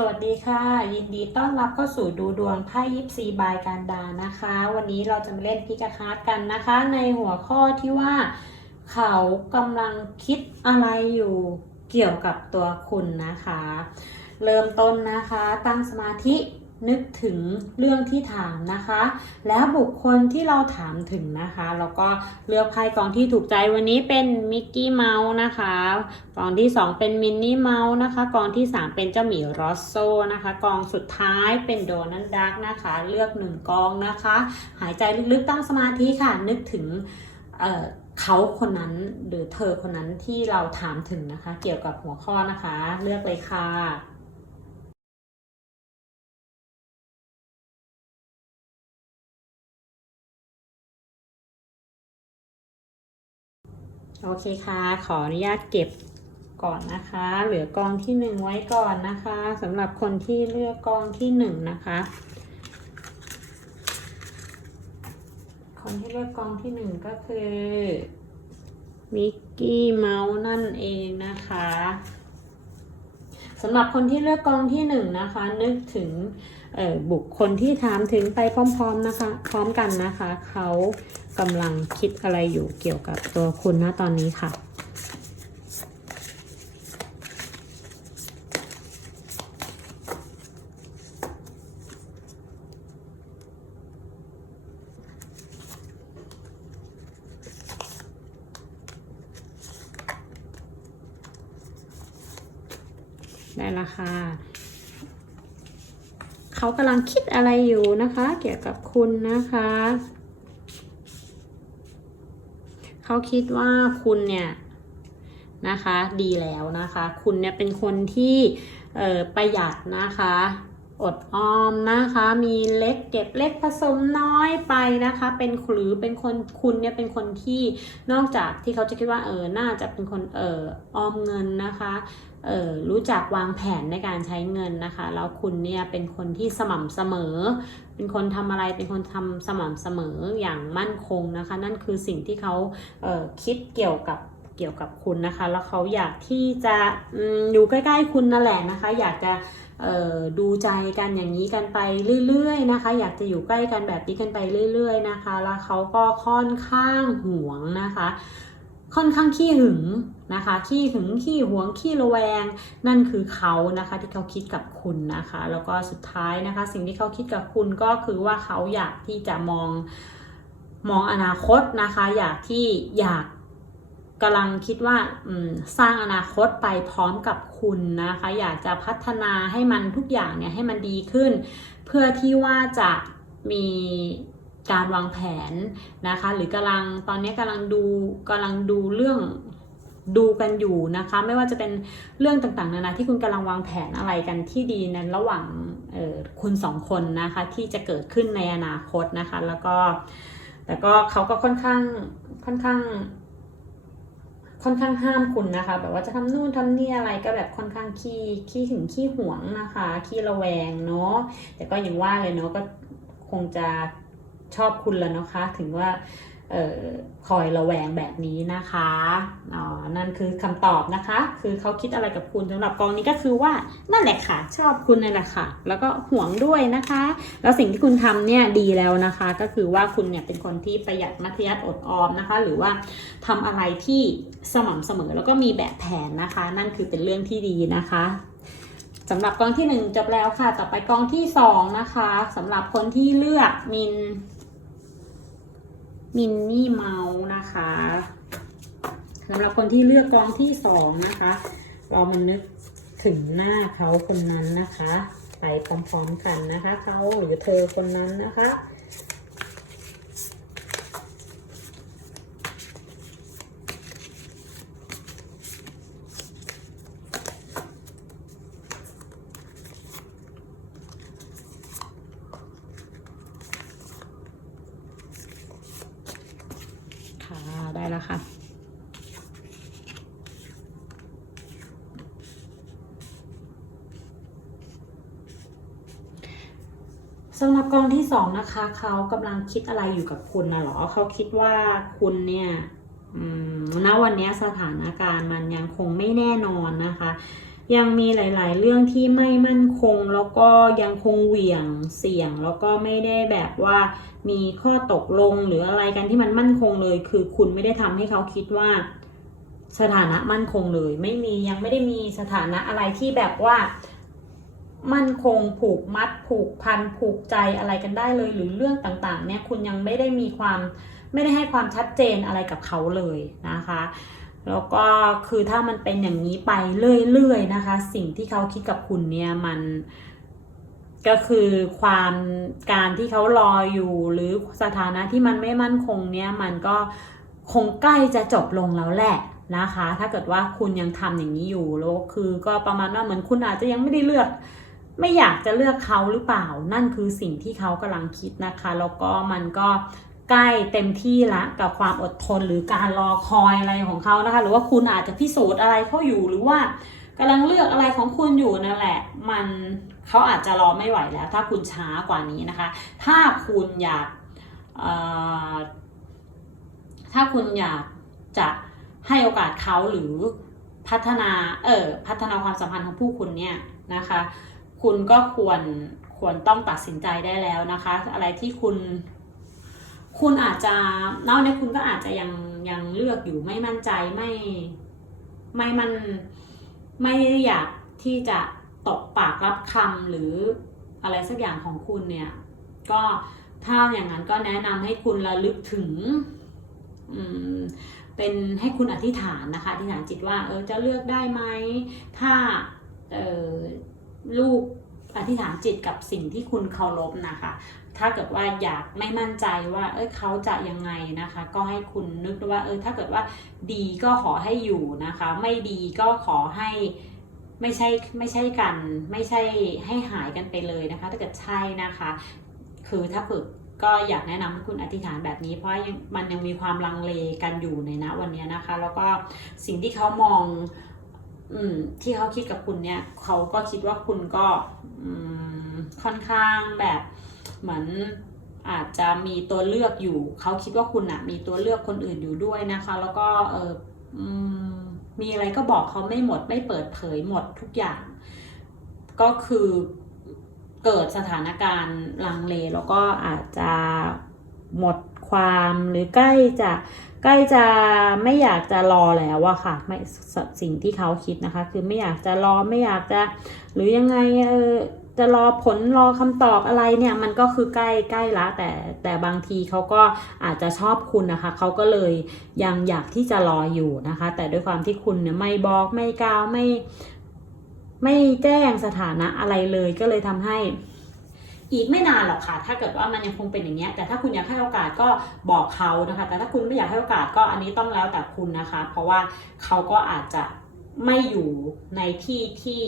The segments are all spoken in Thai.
สวัสดีค่ะ ยินดีต้อนรับเข้าสู่ดูดวงไพ่ยิปซีบายการดานะคะ วันนี้เราจะมาเล่นพิกาคาร์ดกันนะคะ ในหัวข้อที่ว่า เขากำลังคิดอะไรอยู่เกี่ยวกับตัวคุณนะคะ เริ่มต้นนะคะ ตั้งสมาธิ นึกถึงเรื่องที่ถามนะคะ แล้วบุคคลที่เราถามถึงนะคะแล้วก็เลือกไพ่กองที่ถูกใจวันนี้เป็นมิกกี้เมาส์นะคะกองที่ 2 เป็นมินนี่เมาส์นะคะกองที่ 3 เป็นเจ้าหมีรอสโซนะคะกองสุดท้ายเป็นโดนัลดักนะคะ เลือกหนึ่งกองนะคะ หายใจลึกๆตั้งสมาธิค่ะ นึกถึงเเขาคนนั้นหรือเธอคนนั้นที่เราถามถึงนะคะ เกี่ยวกับหัวข้อนะคะ เลือกเลยค่ะ โอเคค่ะ ขออนุญาตเก็บก่อนนะคะ เหลือกองที่หนึ่งไว้ก่อนนะคะสำหรับคนที่เลือกกองที่หนึ่งนะคะ คนที่เลือกกองที่หนึ่งก็คือมิกกี้เมาส์นั่นเองนะคะสำหรับคนที่เลือกกองที่หนึ่งนะคะ นึกถึงบุคคลที่ถามถึงไปพร้อมๆนะคะ พร้อมกันนะคะ เขา กำลังคิดอะไรอยู่เกี่ยวกับตัวคุณนะตอนนี้ค่ะ ได้ละค่ะเขากำลังคิดอะไรอยู่นะคะ เกี่ยวกับคุณนะคะ เขาคิดว่าคุณเนี่ยนะคะดีแล้วนะคะ คุณเนี่ยเป็นคนที่ประหยัดนะคะอดออมนะคะ มีเล็กเก็บเล็กผสมน้อยไปนะคะ เป็นหรือเป็นคนคุณเนี่ยเป็นคนที่นอกจากที่เขาจะคิดว่าเออน่าจะเป็นคนเออออมเงินนะคะเออรู้จักวางแผนในการใช้เงินนะคะ แล้วคุณเนี่ยเป็นคนที่สม่ำเสมอ เป็นคนทำอะไรเป็นคนทำสม่ำเสมออย่างมั่นคงนะคะ นั่นคือสิ่งที่เขาเคิดเกี่ยวกับเกี่ยวกับคุณนะคะ แล้วเขาอยากที่จะอยู่ใกล้ๆคุณนั่นแหละนะคะ อยากจะดูใจกันอย่างนี้กันไปเรื่อยๆนะคะ อยากจะอยู่ใกล้กันแบบนี้กันไปเรื่อย ๆ นะคะ แล้วเขาก็ค่อนข้างห่วงนะคะ ค่อนข้างขี้หึงนะคะ ขี้หึง ขี้หวง ขี้ระแวง นั่นคือเขานะคะที่เขาคิดกับคุณนะคะ แล้วก็สุดท้ายนะคะ สิ่งที่เขาคิดกับคุณก็คือว่าเขาอยากที่จะมองมองอนาคตนะคะ อยากที่อยากกำลังคิดว่าสร้างอนาคตไปพร้อมกับคุณนะคะ อยากจะพัฒนาให้มันทุกอย่างเนี่ยให้มันดีขึ้น เพื่อที่ว่าจะมี การวางแผนนะคะ หรือกำลังตอนนี้กำลังดูกำลังดูเรื่องดูกันอยู่นะคะ ไม่ว่าจะเป็นเรื่องต่างๆนานาที่คุณกำลังวางแผนอะไรกันที่ดีนั้นระหว่างออคุณสองคนนะคะที่จะเกิดขึ้นในอนาคตนะคะ แล้วก็แต่ก็เขาก็ค่อนข้างค่อนข้างค่อนข้างห้ามคุณนะคะ แบบว่าจะทำนู่นทำนี่อะไรก็แบบค่อนข้างขี้ขี้ถึงขี้หวงนะคะขี้ระแวงเนาะแต่ก็อย่างว่าเลยเนาะก็คงจะ ชอบคุณแล้วนะคะ ถึงว่าออคอยระแวงแบบนี้นะคะอ๋อนั่นคือคำตอบนะคะ คือเขาคิดอะไรกับคุณสำหรับกองนี้ก็คือว่านั่นแหละค่ะ ชอบคุณนั่นแหละค่ะ แล้วก็ห่วงด้วยนะคะ แล้วสิ่งที่คุณทำเนี่ยดีแล้วนะคะ ก็คือว่าคุณเนี่ยเป็นคนที่ประหยัดมัธยัติอดออมนะคะ หรือว่าทำอะไรที่สม่ำเสมอแล้วก็มีแบบแผนนะคะ นั่นคือเป็นเรื่องที่ดีนะคะสำหรับกองที่หนึ่งจบแล้วค่ะ ต่อไปกองที่สองนะคะสำหรับคนที่เลือกมิน มินนี่เมาส์นะคะสำหรับคนที่เลือกกองที่สองนะคะ เรามานึกถึงหน้าเขาคนนั้นนะคะ ไปพร้อมๆกันนะคะ เขาหรือเธอคนนั้นนะคะค่ะ ได้แล้วค่ะ สำหรับกองที่สองนะคะเขากำลังคิดอะไรอยู่กับคุณนะหรอเขาคิดว่าคุณเนี่ยณวันนี้สถานการณ์มันยังคงไม่แน่นอนนะคะ ยังมีหลาย ๆ เรื่องที่ไม่มั่นคงแล้วก็ยังคงเหวี่ยงเสี่ยง แล้วก็ไม่ได้แบบว่ามีข้อตกลงหรืออะไรกันที่มันมั่นคงเลย คือคุณไม่ได้ทำให้เขาคิดว่าสถานะมั่นคงเลย ไม่มียังไม่ได้มีสถานะอะไรที่แบบว่า มั่นคงผูกมัด ผูกพัน ผูกใจอะไรกันได้เลย หรือเรื่องต่างๆ เนี่ยคุณยังไม่ได้มีความไม่ได้ให้ความชัดเจนอะไรกับเขาเลยนะคะ แล้วก็คือถ้ามันเป็นอย่างนี้ไปเรื่อยๆนะคะ สิ่งที่เขาคิดกับคุณเนี่ยมันก็คือความการที่เขารออยู่ หรือสถานะที่มันไม่มั่นคงเนี่ยมันก็คงใกล้จะจบลงแล้วแหละนะคะ ถ้าเกิดว่าคุณยังทำอย่างนี้อยู่แล้วคือก็ประมาณว่าเหมือนคุณอาจจะยังไม่ได้เลือก ไม่อยากจะเลือกเขาหรือเปล่า นั่นคือสิ่งที่เขากำลังคิดนะคะ แล้วก็มันก็ใกล้เต็มที่ละกับความอดทนหรือการรอคอยอะไรของเขานะคะ หรือว่าคุณอาจจะพิสูจน์อะไรเขาอยู่หรือว่ากำลังเลือกอะไรของคุณอยู่นั่นแหละ มันเขาอาจจะรอไม่ไหวแล้ว ถ้าคุณช้ากว่านี้นะคะ ถ้าคุณอยากถ้าคุณอยากจะให้โอกาสเขาหรือพัฒนาเออพัฒนาความสัมพันธ์ของผู้คุณเนี่ยนะคะ คุณก็ควรควรต้องตัดสินใจได้แล้วนะคะ อะไรที่คุณ คุณอาจจะนอกในคุณก็อาจจะยังยังเลือกอยู่ไม่มั่นใจไม่ไม่มันไม่อยากที่จะตกปากรับคำหรืออะไรสักอย่างของคุณเนี่ย ก็ถ้าอย่างนั้นก็แนะนำให้คุณระลึกถึงอืมเป็นให้คุณอธิษฐานนะคะอธิษฐานจิตว่า เออจะเลือกได้ไหมถ้าเออ ลูกอธิษฐานจิตกับสิ่งที่คุณเคารพนะคะ ถ้าเกิดว่าอยากไม่มั่นใจว่า เอ้ยเขาจะยังไงนะคะ ก็ให้คุณนึกว่า เออ ถ้าเกิดว่าดีก็ขอให้อยู่นะคะ ไม่ดีก็ขอให้ไม่ใช่ไม่ใช่กัน ไม่ใช่ให้หายกันไปเลยนะคะ ถ้าเกิดใช่นะคะ คือถ้าฝึกก็อยากแนะนำให้คุณอธิษฐานแบบนี้ เพราะมันยังมีความลังเลกันอยู่ในณวันนี้นะคะ แล้วก็สิ่งที่เขามอง อืม ที่เขาคิดกับคุณเนี่ยเขาก็คิดว่าคุณก็ อืม ค่อนข้างแบบเหมือนอาจจะมีตัวเลือกอยู่ เขาคิดว่าคุณอะมีตัวเลือกคนอื่นอยู่ด้วยนะคะ แล้วก็เออมีอะไรก็บอกเขาไม่หมดไม่เปิดเผยหมดทุกอย่าง ก็คือเกิดสถานการณ์ลังเล แล้วก็อาจจะหมดความหรือใกล้จะ ใกล้จะไม่อยากจะรอแล้วอะค่ะไม่สิ่งที่เขาคิดนะคะ คือไม่อยากจะรอไม่อยากจะ หรือยังไงเออจะรอผลรอคำตอบอะไรเนี่ยมันก็คือใกล้ใกล้ละแต่แต่บางทีเขาก็อาจจะชอบคุณนะคะเขาก็เลยยังอยากที่จะรออยู่นะคะ แต่ด้วยความที่คุณเนี่ยไม่บอกไม่กล่าวไม่ ไม่แจ้งสถานะอะไรเลยก็เลยทำให้ อีกไม่นานหรอกค่ะ ถ้าเกิดว่ามันยังคงเป็นอย่างเงี้ยแต่ถ้าคุณอยากให้โอกาสก็บอกเขานะคะ แต่ถ้าคุณไม่อยากให้โอกาสก็อันนี้ต้องแล้วแต่คุณนะคะ เพราะว่าเขาก็อาจจะไม่อยู่ในที่ที่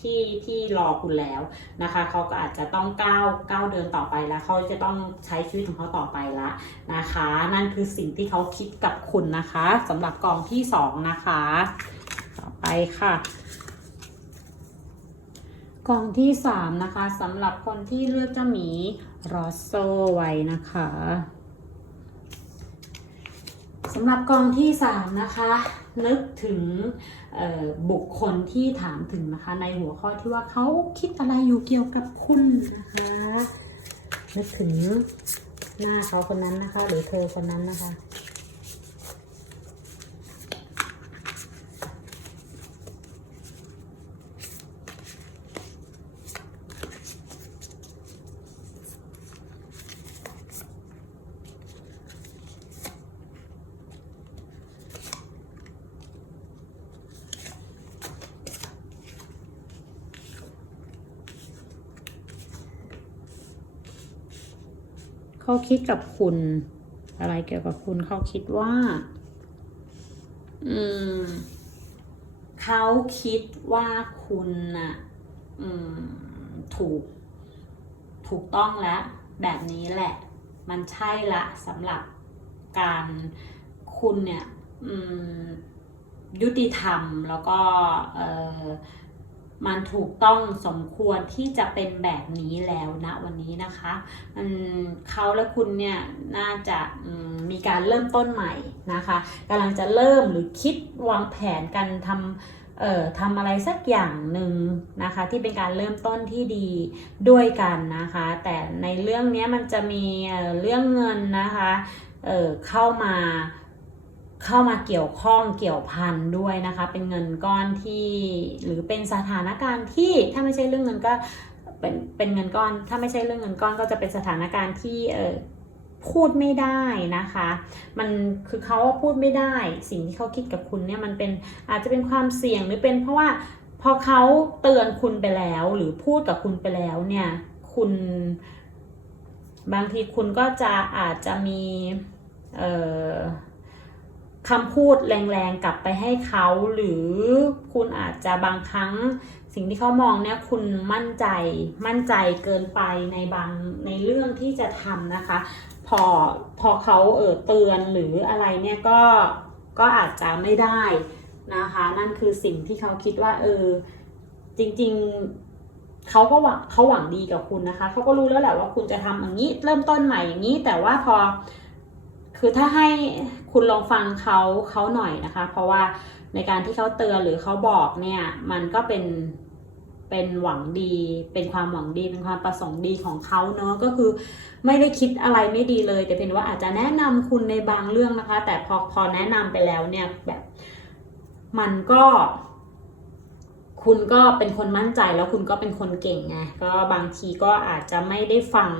ที่ที่รอคุณแล้วนะคะเขาก็อาจจะต้องก้าวก้าวเดินต่อไปแล้วเขาจะต้องใช้ชีวิตของเขาต่อไปละนะคะ นั่นคือสิ่งที่เขาคิดกับคุณนะคะสำหรับกองที่สองนะคะ ต่อไปค่ะ กล่องที่สามนะคะสำหรับคนที่เลือกเจ้าหมีรอสโซไว้นะคะสำหรับกองที่สามนะคะ นึกถึงบุคคลที่ถามถึงนะคะ ในหัวข้อที่ว่าเขาคิดอะไรอยู่เกี่ยวกับคุณนะคะ นึกถึงหน้าเขาคนนั้นนะคะ หรือเธอคนนั้นนะคะ คิดกับคุณ อะไรเกี่ยวกับคุณเขาคิดว่า อืม เขาคิดว่าคุณน่ะ อืม ถูก ถูกต้องแล้วแบบนี้แหละ มันใช่ละสำหรับการคุณเนี่ย อืม ยุติธรรมแล้วก็ เออ มันถูกต้องสมควรที่จะเป็นแบบนี้แล้วนะวันนี้นะคะมันเขาและคุณเนี่ยน่าจะมีการเริ่มต้นใหม่นะคะกำลังจะเริ่มหรือคิดวางแผนกันทำเอ่อทำอะไรสักอย่างหนึ่งนะคะที่เป็นการเริ่มต้นที่ดีด้วยกันนะคะ แต่ในเรื่องนี้มันจะมีเรื่องเงินนะคะเเข้ามา เข้ามาเกี่ยวข้องเกี่ยวพันด้วยนะคะ เป็นเงินก้อนที่หรือเป็นสถานการณ์ที่ถ้าไม่ใช่เรื่องเงินก็เป็นเป็นเงินก้อน ถ้าไม่ใช่เรื่องเงินก้อนก็จะเป็นสถานการณ์ที่เออพูดไม่ได้นะคะ มันคือเขาพูดไม่ได้ สิ่งที่เขาคิดกับคุณเนี่ยมันเป็นอาจจะเป็นความเสี่ยงหรือเป็นเพราะว่าพอเขาเตือนคุณไปแล้วหรือพูดกับคุณไปแล้วเนี่ยคุณบางทีคุณก็จะอาจจะมีเอ่อ คำพูดแรงๆกลับไปให้เขา หรือคุณอาจจะบางครั้ง สิ่งที่เขามองเนี่ยคุณมั่นใจมั่นใจเกินไปในบางในเรื่องที่จะทำนะคะ พอพอเขาเออเตือนหรืออะไรเนี่ยก็ก็อาจจะไม่ได้นะคะ นั่นคือสิ่งที่เขาคิดว่า เออ จริง ๆเขาก็หวังเขาหวังดีกับคุณนะคะเขาก็รู้แล้วแหละว่าคุณจะทำอย่างนี้ เริ่มต้นใหม่อย่างนี้ แต่ว่าพอ คือถ้าให้คุณลองฟังเขาเขาหน่อยนะคะ เพราะว่าในการที่เขาเตือนหรือเขาบอกเนี่ย มันก็เป็นเป็นหวังดี เป็นความหวังดี เป็นความประสงค์ดีของเขาเนาะ ก็คือไม่ได้คิดอะไรไม่ดีเลย แต่เป็นว่าอาจจะแนะนำคุณในบางเรื่องนะคะ แต่พอพอแนะนำไปแล้วเนี่ยแบบ มันก็ คุณก็เป็นคนมั่นใจแล้วคุณก็เป็นคนเก่งไง ก็บางทีก็อาจจะไม่ได้ฟัง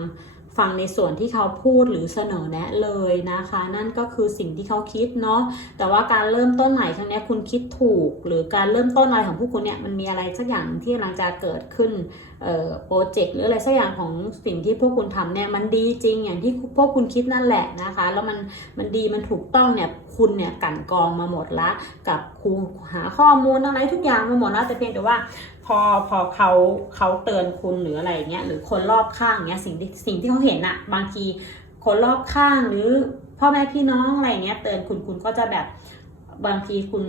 ฟังในส่วนที่เขาพูดหรือเสนอแนะเลยนะคะ นั่นก็คือสิ่งที่เขาคิดเนาะแต่ว่าการเริ่มต้นใหม่ครั้งนี้คุณคิดถูก หรือการเริ่มต้นอะไรของพวกคุณเนี่ยมันมีอะไรสักอย่างที่กำลังจะเกิดขึ้นโปรเจกต์หรืออะไรสักอย่างของสิ่งที่พวกคุณทำเนี่ยมันดีจริงอย่างที่พวกคุณคิดนั่นแหละนะคะ แล้วมันมันดีมันถูกต้องเนี่ยคุณเนี่ยกันกองมาหมดละกับคูหาข้อมูลอะไรทุกอย่างมาหมดแล้วแต่เพียงแต่ว่า พอพอเขาเขาเตือนคุณหรืออะไรเงี้ยหรือคนรอบข้างเงี้ยสิ่งที่สิ่งที่เขาเห็นอะบางทีคนรอบข้างหรือพ่อแม่พี่น้องอะไรเงี้ยเตือนคุณคุณก็จะแบบบางทีคุณ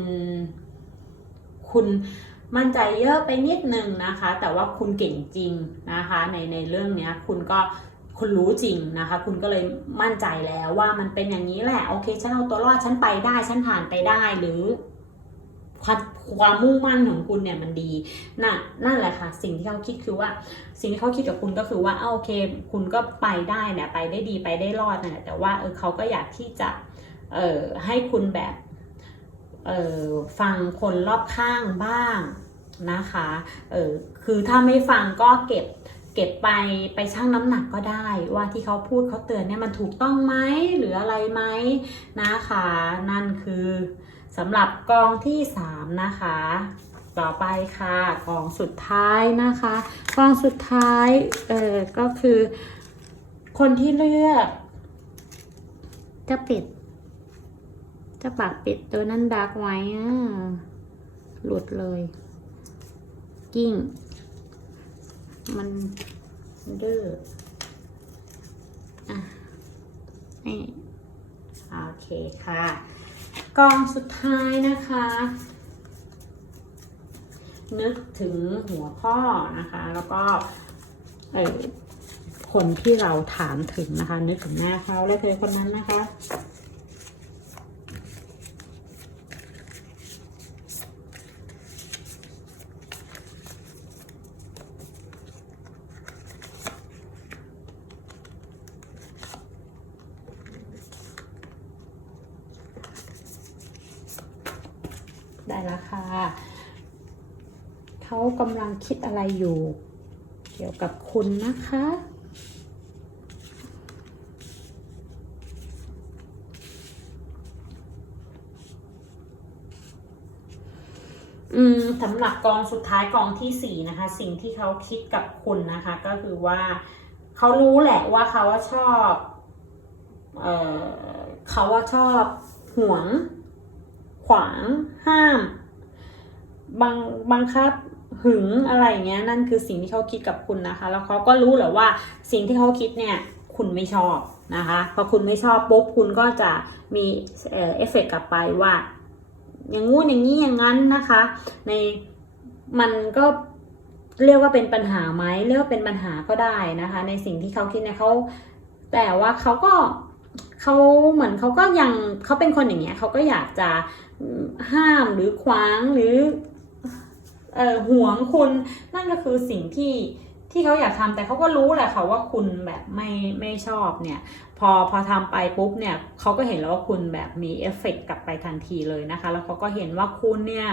คุณมั่นใจเยอะไปนิดนึงนะคะ แต่ว่าคุณเก่งจริงนะคะ ในในเรื่องเนี้ย คุณก็คุณรู้จริงนะคะ คุณก็เลยมั่นใจแล้วว่ามันเป็นอย่างนี้แหละ โอเค ฉันเอาตัวรอด ฉันไปได้ ฉันผ่านไปได้ หรือ ความความมุ่งมั่นของคุณเนี่ยมันดีน่ะนั่นแหละค่ะ สิ่งที่เขาคิดคือว่า สิ่งที่เขาคิดกับคุณก็คือว่าเอาโอเค คุณก็ไปได้เนี่ยไปได้ดีไปได้รอดนะแต่ว่าเออเขาก็อยากที่จะเอ่อให้คุณแบบเอ่อฟังคนรอบข้างบ้างนะคะเออคือถ้าไม่ฟังก็เก็บเก็บไปไปชั่งน้ำหนักก็ได้ ว่าที่เขาพูดเขาเตือนเนี่ยมันถูกต้องไหมหรืออะไรไหมนะคะ นั่นคือ สำหรับกองที่ 3 นะคะ ต่อไปค่ะกองสุดท้ายนะคะกองสุดท้ายเออก็คือ คนที่เลือกจะปิดจะปากปิดตัวนั้นดักไว้อะหลุดเลย กิ้ง มันดื้ออะนี่โอเคค่ะ กองสุดท้ายนะคะ นึกถึงหัวข้อนะคะ แล้วก็เออคนที่เราถามถึงนะคะ นึกถึงหน้าเขาและเธอคนนั้นนะคะ ได้แล้วค่ะเขากำลังคิดอะไรอยู่ เกี่ยวกับคุณนะคะ อืมสำหรับกองสุดท้ายกองที่สี่นะคะ สิ่งที่เขาคิดกับคุณนะคะ ก็คือว่าเขารู้แหละว่าเขาว่าชอบ เออเขาว่าชอบหวง ขวางห้ามบังบังคับหึงอะไรอย่างเงี้ยนั่นคือสิ่งที่เขาคิดกับคุณนะคะ แล้วเขาก็รู้แหละว่าสิ่งที่เขาคิดเนี่ยคุณไม่ชอบนะคะพอคุณไม่ชอบปุ๊บคุณก็จะมีเออเอฟเฟกต์กลับไปว่า อย่างงู้นอย่างนี้อย่างนั้นนะคะ ในมันก็เรียกว่าเป็นปัญหาไหมเรียกว่าเป็นปัญหาก็ได้นะคะ ในสิ่งที่เขาคิดเนี่ยเขาแต่ว่าเขาก็เขาเหมือนเขาก็ยังเขาเป็นคนอย่างเงี้ยเขาก็อยากจะ ห้ามหรือขวางหรือเออหวงคุณนั่นก็คือสิ่งที่ที่เขาอยากทำแต่เขาก็รู้แหละค่ะว่าคุณแบบไม่ไม่ชอบเนี่ย พอพอทำไปปุ๊บเนี่ยเขาก็เห็นแล้วว่าคุณแบบมีเอฟเฟกต์กลับไปทันทีเลยนะคะ แล้วเขาก็เห็นว่าคุณเนี่ย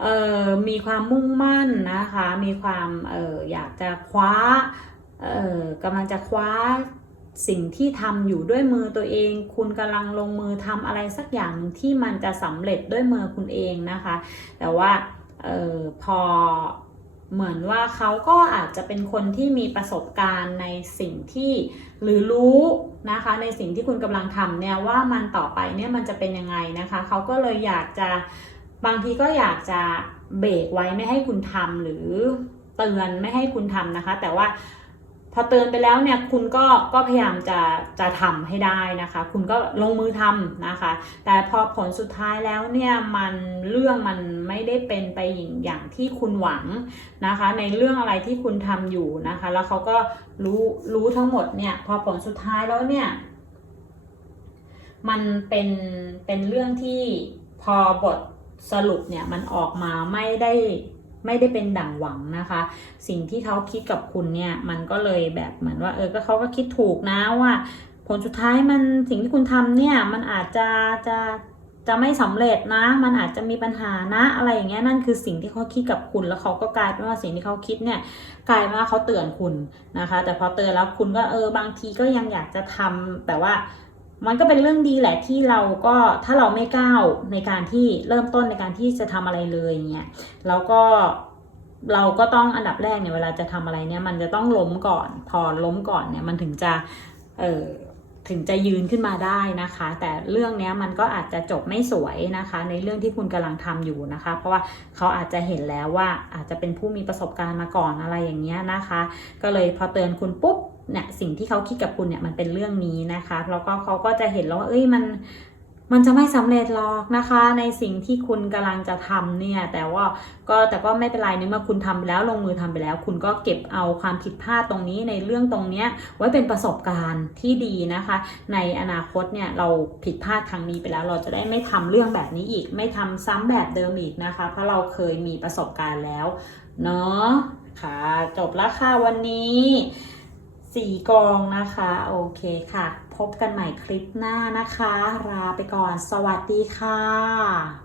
เอ่อมีความมุ่งมั่นนะคะ มีความเอ่ออยากจะคว้าเอ่อกำลังจะคว้า สิ่งที่ทำอยู่ด้วยมือตัวเอง คุณกำลังลงมือทำอะไรสักอย่างที่มันจะสำเร็จด้วยมือคุณเองนะคะ แต่ว่าออพอเหมือนว่าเขาก็อาจจะเป็นคนที่มีประสบการณ์ในสิ่งที่หรือรู้นะคะในสิ่งที่คุณกำลังทำเนี่ยว่ามันต่อไปเนี่ยมันจะเป็นยังไงนะคะเขาก็เลยอยากจะบางทีก็อยากจะเบรกไว้ไม่ให้คุณทำหรือเตือนไม่ให้คุณทำนะคะ แต่ว่า พอเตือนไปแล้วเนี่ยคุณก็ก็พยายามจะจะทำให้ได้นะคะ คุณก็ลงมือทำนะคะ แต่พอผลสุดท้ายแล้วเนี่ยมันเรื่องมันไม่ได้เป็นไปอย่างอย่างที่คุณหวังนะคะ ในเรื่องอะไรที่คุณทำอยู่นะคะ แล้วเขาก็รู้รู้ทั้งหมดเนี่ยพอผลสุดท้ายแล้วเนี่ย มันเป็นเป็นเรื่องที่พอบทสรุปเนี่ยมันออกมาไม่ได้ ไม่ได้เป็นดั่งหวังนะคะ สิ่งที่เขาคิดกับคุณเนี่ยมันก็เลยแบบเหมือนว่าเออก็เขาก็คิดถูกนะว่า ผลสุดท้ายมันสิ่งที่คุณทำเนี่ยมันอาจจะจะจะไม่สำเร็จนะ มันอาจจะมีปัญหานะอะไรอย่างเงี้ยนั่นคือสิ่งที่เขาคิดกับคุณแล้วเขาก็กลายเป็นว่าสิ่งที่เขาคิดเนี่ยกลายเป็นว่าเขาเตือนคุณนะคะ แต่พอเตือนแล้วคุณก็เออบางทีก็ยังอยากจะทำแต่ว่า มันก็เป็นเรื่องดีแหละที่เราก็ถ้าเราไม่ก้าวในการที่เริ่มต้นในการที่จะทำอะไรเลยอย่างเงี้ยแล้วก็เราก็ต้องอันดับแรกเนี่ยเวลาจะทำอะไรเนี่ยมันจะต้องล้มก่อน พอล้มก่อนเนี่ยมันถึงจะเออถึงจะยืนขึ้นมาได้นะคะ แต่เรื่องเนี้ยมันก็อาจจะจบไม่สวยนะคะ ในเรื่องที่คุณกำลังทำอยู่นะคะ เพราะว่าเขาอาจจะเห็นแล้วว่าอาจจะเป็นผู้มีประสบการณ์มาก่อนอะไรอย่างเงี้ยนะคะ ก็เลยพอเตือนคุณปุ๊บ เนี่ยสิ่งที่เขาคิดกับคุณเนี่ยมันเป็นเรื่องนี้นะคะแล้วก็เขาก็จะเห็นแล้วว่าเอ้ยมันมันจะไม่สำเร็จหรอกนะคะ ในสิ่งที่คุณกำลังจะทำเนี่ย แต่ว่าก็แต่ก็ไม่เป็นไรในเมื่อคุณทำไปแล้วลงมือทำไปแล้ว คุณก็เก็บเอาความผิดพลาดตรงนี้ในเรื่องตรงเนี้ยไว้เป็นประสบการณ์ที่ดีนะคะ ในอนาคตเนี่ยเราผิดพลาดครั้งนี้ไปแล้ว เราจะได้ไม่ทำเรื่องแบบนี้อีก ไม่ทำซ้ำแบบเดิมอีกนะคะ เพราะเราเคยมีประสบการณ์แล้วเนาะค่ะจบแล้วค่ะวันนี้ สี่กองนะคะ โอเคค่ะ พบกันใหม่คลิปหน้านะคะ ลาไปก่อน สวัสดีค่ะ